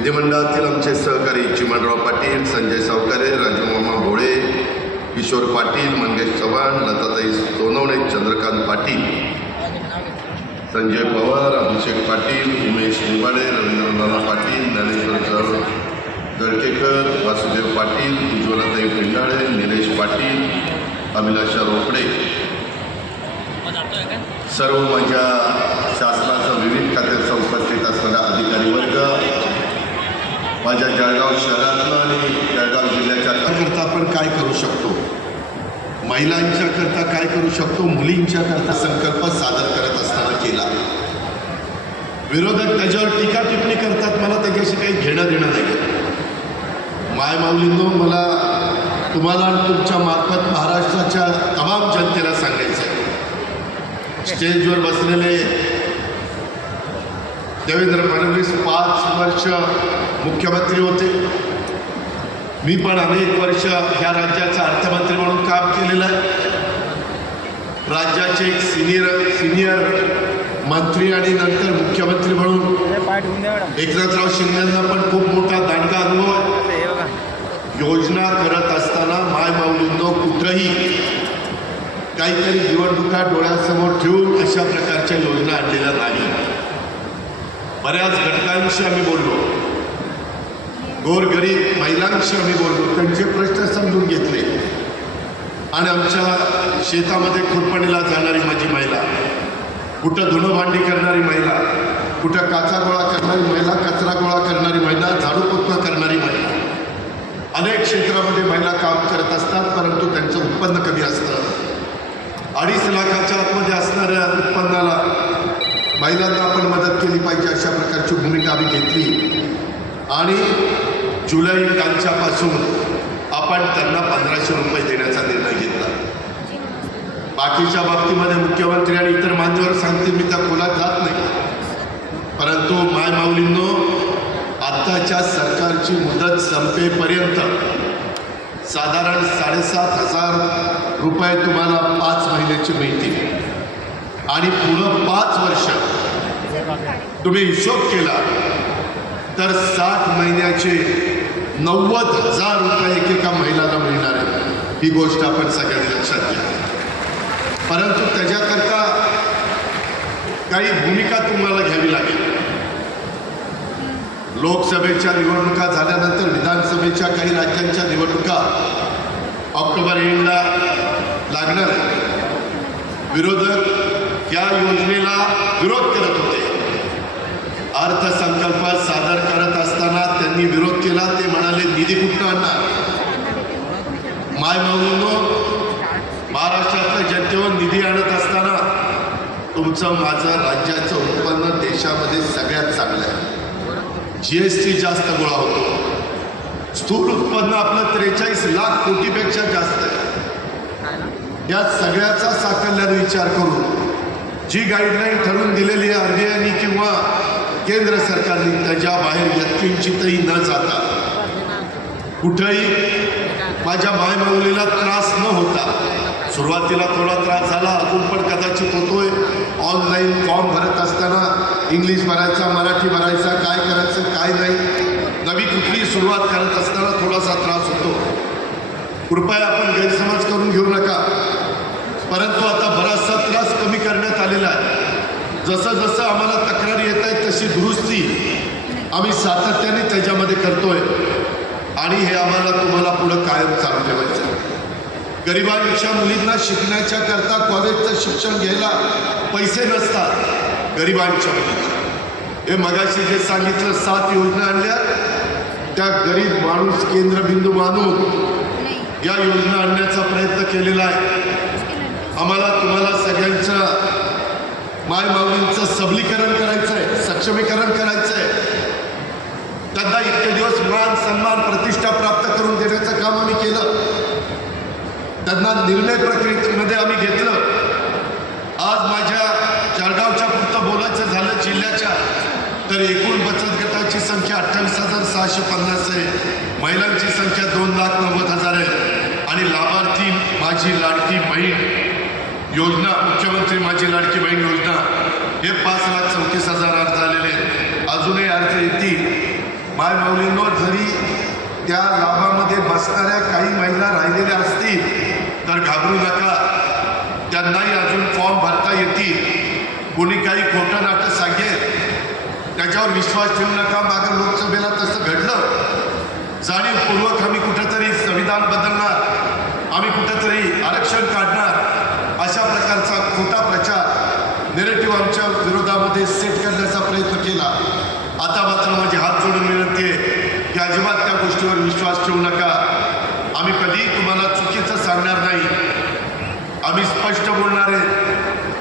विधिमंडळातील आमचे सहकारी चिमणराव पाटील संजय सावकारे राजूमामा भोळे किशोर पाटील मंगेश चव्हाण लताताई सोनवणे चंद्रकांत पाटील संजय पवार अभिषेक पाटील उमेश निंबाडे रवींद्रनाथ पाटील ज्ञानेश्वर जळ गडकेकर वासुदेव पाटील उज्ज्वलाताई पिंडाळे निलेश पाटील अभिलाषा रोकडे. सर्व माझ्या माझ्या जळगाव शहरातलं आणि जळगाव जिल्ह्याच्या करता आपण काय करू शकतो? महिलांच्या करता काय करू शकतो? मुलींच्या करता संकल्प सादर करत असताना केला. विरोधक त्याच्यावर टीका टिप्पणी करतात मला त्याच्याशी काही घेणं देणं नाही. माय माऊलींनो मला तुम्हाला तुमच्या मार्फत महाराष्ट्राच्या तमाम जनतेला सांगायचं आहे स्टेजवर बसलेले देवेंद्र फडणवीस पाच वर्ष मुख्यमंत्री होते. मी पण अनेक वर्ष ह्या राज्याचा अर्थमंत्री म्हणून काम केलेलं आहे. राज्याचे एक सिनियर सिनियर मंत्री आणि नंतर मुख्यमंत्री म्हणून एकनाथराव शिंदेंना पण खूप मोठा दांडगा अनुभव आहे. योजना करत असताना माय माऊलींनो कुठंही काहीतरी निवडणुका डोळ्यासमोर ठेवून अशा प्रकारच्या योजना आणलेल्या नाही बऱ्याच घटकांशी आम्ही बोललो. गोरगरीब महिलांशी आम्ही बोललो. त्यांचे प्रश्न समजून घेतले. आणि आमच्या शेतामध्ये खुरपणीला जाणारी माझी महिला कुठं धुणं भांडी करणारी महिला कुठं काचा गोळा करणारी महिला कचरा गोळा करणारी महिला झाडू पोतना करणारी महिला. अनेक क्षेत्रामध्ये महिला काम करत असतात परंतु त्यांचं उत्पन्न कमी असतं. अडीच लाखाच्या आतमध्ये असणाऱ्या उत्पन्नाला महिलांना केली पाहिजे अशा प्रकारची भूमिका आम्ही घेतली. आणि जुलै कालच्यापासून आपण त्यांना पंधराशे रुपये देण्याचा निर्णय घेतला. बाकीच्या बाबतीमध्ये मुख्यमंत्री आणि इतर मान्यवर सांगतील मी त्या खोलात जात नाही. परंतु माय माऊलींनो आत्ताच्या सरकारची मुदत संपेपर्यंत साधारण साडेसात हजार रुपये तुम्हाला पाच महिन्याचे मिळतील. आणि पुढं पाच वर्ष तुम्ही हिशोब केला तर साठ महिन्याचे नव्वद हजार रुपये एकेका महिलाला मिळणार आहे ही गोष्ट आपण सगळ्यांनी लक्षात घ्या. परंतु त्याच्याकरता काही भूमिका तुम्हाला घ्यावी लागेल. लोकसभेच्या निवडणुका झाल्यानंतर विधानसभेच्या काही राज्यांच्या निवडणुका ऑक्टोबर एंडला लागणार. आहे विरोधक या योजनेला विरोध करत होते. अर्थसंकल्प सादर करत असताना त्यांनी विरोध केला. ते म्हणाले निधी कुठं आणणार? माय माऊलींनो महाराष्ट्रातल्या जनतेवर निधी आणत असताना तुमचं माझं राज्याचं उत्पन्न देशामध्ये सगळ्यात चांगलं आहे. जी एस टी जास्त गोळा होतो. स्थूल उत्पन्न आपलं त्रेचाळीस लाख कोटीपेक्षा जास्त आहे. या सगळ्याचा साकल्याने विचार करून जी गाईडलाईन ठरवून दिलेली आहे आर बी आयनी किंवा केंद्र सरकारने त्याच्या बाहेर व्यक्तींचितही न जाता कुठंही माझ्या मायमाऊलीला त्रास न होता सुरुवातीला थोडा त्रास झाला अजून पण कदाचित होतोय. ऑनलाईन फॉर्म भरत असताना इंग्लिश भरायचा मराठी भरायचा काय करायचं काय नाही. नवी कुठली सुरुवात करत असताना थोडासा त्रास होतो. कृपया आपण गैरसमज करून घेऊ नका. परंतु आता बराचसा त्रास कमी करण्यात आलेला आहे. जसं जसं आम्हाला तक्रारी येत आहेत तशी दुरुस्ती आम्ही सातत्याने त्याच्यामध्ये करतोय. आणि हे आम्हाला तुम्हाला पुढं कायम चालू ठेवायचं गरिबांच्या मुलींना शिकण्याच्या करता कॉलेजचं शिक्षण घ्यायला पैसे नसतात गरिबांच्या मुलींना. हे मगाशी जे सांगितलं सात योजना आणल्या त्या गरीब माणूस केंद्रबिंदू मानून या योजना आणण्याचा प्रयत्न केलेला आहे. आम्हाला तुम्हाला सगळ्यांचं माय माऊलींचं सबलीकरण करायचं आहे सक्षमीकरण करायचं आहे त्यांना इतके दिवस मान सन्मान प्रतिष्ठा प्राप्त करून देण्याचं काम आम्ही केलं. त्यांना निर्णय प्रक्रियेमध्ये आम्ही घेतलं. आज माझ्या जळगावच्या पुरतं बोलायचं झालं जिल्ह्याच्या तर एकूण बचत गटाची संख्या अठ्ठावीस हजार सहाशे पन्नास आहे. महिलांची संख्या दोन लाख नव्वद हजार आहे. आणि लाभार्थी माझी लाडकी बहीण योजना मुख्यमंत्री माझी लाडकी बहीण योजना हे पाच लाख चौतीस हजार अर्ज आलेले आहेत. अजूनही अर्ज येतील. माय माऊलींनो जरी त्या लाभामध्ये बसणाऱ्या काही महिला राहिलेल्या असतील तर घाबरू नका. त्यांनाही अजून फॉर्म भरता येतील. कोणी काही खोटं नाटक सांगेल त्याच्यावर विश्वास ठेवू नका. मागं लोकसभेला तसं घडलं. जाणीवपूर्वक आम्ही कुठंतरी संविधान बदलणार आम्ही कुठंतरी आरक्षण काढणार अशा प्रकारचा खोटा प्रचार नेरेटिव्ह आमच्या विरोधामध्ये सेट करण्याचा प्रयत्न केला. आता मात्र माझी हात जोडून विनंती आहे की अजिबात त्या गोष्टीवर विश्वास ठेवू नका. आम्ही कधीही तुम्हाला चुकीचं सांगणार नाही. आम्ही स्पष्ट बोलणारे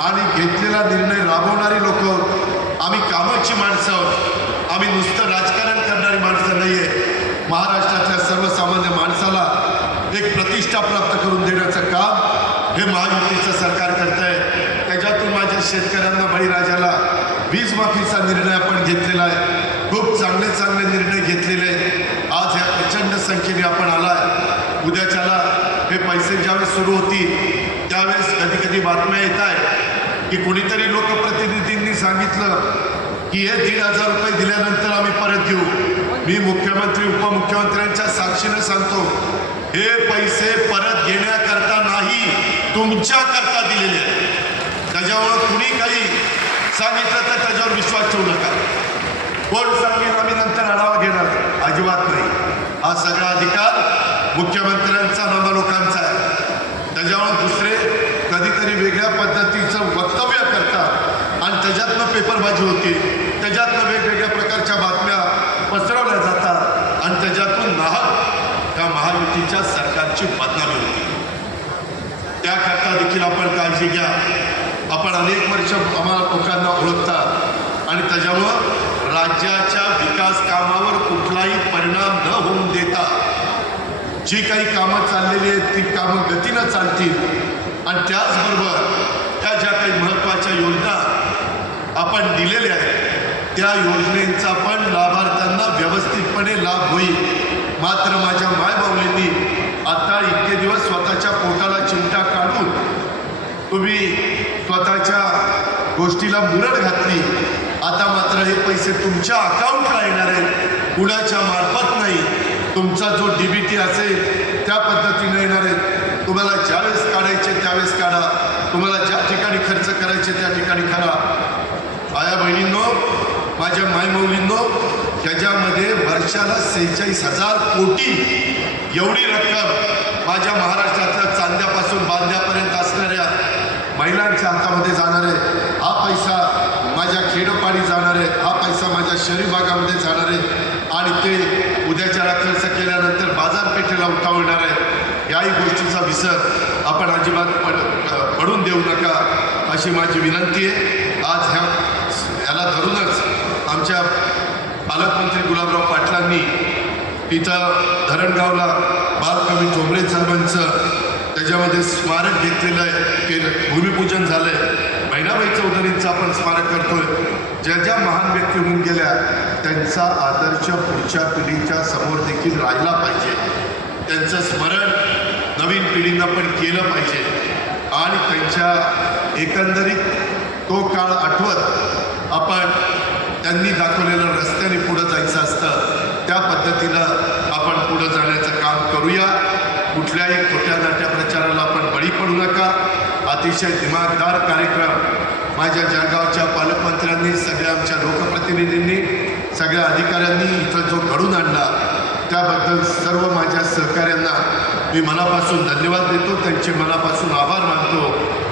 आणि घेतलेला निर्णय राबवणारी लोक आम्ही कामाची माणसं आहोत. आम्ही नुसतं राजकारण करणारी माणसं नाही आहे महाराष्ट्रातल्या सर्वसामान्य माणसाला एक प्रतिष्ठा प्राप्त करून देण्याचं काम हे महायुतीचं सरकार करत आहे त्याच्यातून शेतकऱ्यांना बळीराजाला वीज माफीचा निर्णय आपण घेतलेला आहे. खूप चांगले चांगले निर्णय घेतलेले आज ह्या प्रचंड संख्येने आपण आलाय. उद्याच्याला हे पैसे ज्यावेळेस सुरू होतील त्यावेळेस कधी कधी बातम्या येत आहे की कुणीतरी लोकप्रतिनिधींनी सांगितलं की हे दीड हजार रुपये दिल्यानंतर आम्ही परत देऊ मी मुख्यमंत्री उपमुख्यमंत्र्यांच्या साक्षीनं सांगतो हे पैसे परत घेण्याकरता नाही तुमच्याकरता दिलेले आहेत. त्याच्यामुळं कुणी काही सांगितलं तर त्याच्यावर विश्वास ठेवू नका. कोण सांगेल आम्ही नंतर आढावा घेणार. अजिबात नाही. हा सगळा अधिकार मुख्यमंत्र्यांचा नामा लोकांचा आहे. त्याच्यामुळे दुसरे कधीतरी वेगळ्या पद्धतीचं वक्तव्य करतात आणि त्याच्यातनं पेपरबाजी होती. त्याच्यातनं वेगवेगळ्या प्रकारच्या बातम्या पसरवल्या जातात आणि त्याच्यातून नाहक त्या महायुतीच्या सरकारची बदनामी होती. त्याकरता देखील आपण काळजी घ्या. आपण अनेक वर्ष आम्हाला लोकांना ओळखता आणि त्याच्यामुळं राज्याच्या विकास कामावर कुठलाही परिणाम न होऊन देता जी काही कामं चाललेली आहेत ती कामं गतीनं चालतील. आणि त्याचबरोबर त्या ज्या काही महत्त्वाच्या योजना आपण दिलेल्या आहेत त्या योजनेचा पण लाभार्थ्यांना व्यवस्थितपणे लाभ होईल. मात्र माझ्या मायबावलींनी आता इतके दिवस गोष्टीला मुरड घातली. आता मात्र हे पैसे तुमच्या अकाउंटला येणार आहेत. कुणाच्या मार्फत नाही. तुमचा जो डी बी टी असेल त्या पद्धतीने येणार आहेत. तुम्हाला ज्यावेळेस काढायचे त्यावेळेस काढा. तुम्हाला ज्या ठिकाणी खर्च करायचे त्या ठिकाणी करा. आया बहिणींनो माझ्या मायमौलींनो ह्याच्यामध्ये वर्षाला सेहेचाळीस हजार कोटी एवढी रक्कम माझ्या महाराष्ट्राच्या चांद्यापासून बांध्यापर्यंत असणाऱ्या महिलांच्या हातामध्ये जाणार आहे. हा पैसा माझ्या खेडोपाडी जाणार आहे हा पैसा माझ्या शहरी भागामध्ये जाणार आहे आणि ते उद्याच्या खर्च केल्यानंतर बाजारपेठेला उठावणार आहे याही गोष्टीचा विसर आपण अजिबात पड पडून देऊ नका अशी माझी विनंती आहे. आज ह्या ह्याला धरूनच आमच्या पालकमंत्री गुलाबराव पाटलांनी तिथं धरणगावला बालकवी ठोंबरे साहेबांचं त्याच्यामध्ये स्मारक घेतलेलं आहे. केलं भूमिपूजन झालं आहे बहिणाबाई चौधरींचं आपण स्मारक करतोय. ज्या ज्या महान व्यक्ती होऊन गेल्या त्यांचा आदर्श पुढच्या पिढीच्या समोर देखील राहिला पाहिजे. त्यांचं स्मरण नवीन पिढीनं पण केलं पाहिजे. आणि त्यांच्या एकंदरीत तो काळ आठवत आपण त्यांनी दाखवलेलं रस्त्याने पुढं जायचं असतं त्या पद्धतीनं आपण पुढं जाण्याचं काम करूया. कुठल्याही खोट्या नाट्या प्रचाराला आपण बळी पडू नका. अतिशय दिमागदार कार्यक्रम माझ्या जळगावच्या पालकमंत्र्यांनी सगळ्या आमच्या लोकप्रतिनिधींनी सगळ्या अधिकाऱ्यांनी इथं जो घडून आणला त्याबद्दल सर्व माझ्या सहकाऱ्यांना मी मनापासून धन्यवाद देतो. त्यांचे मनापासून आभार मानतो.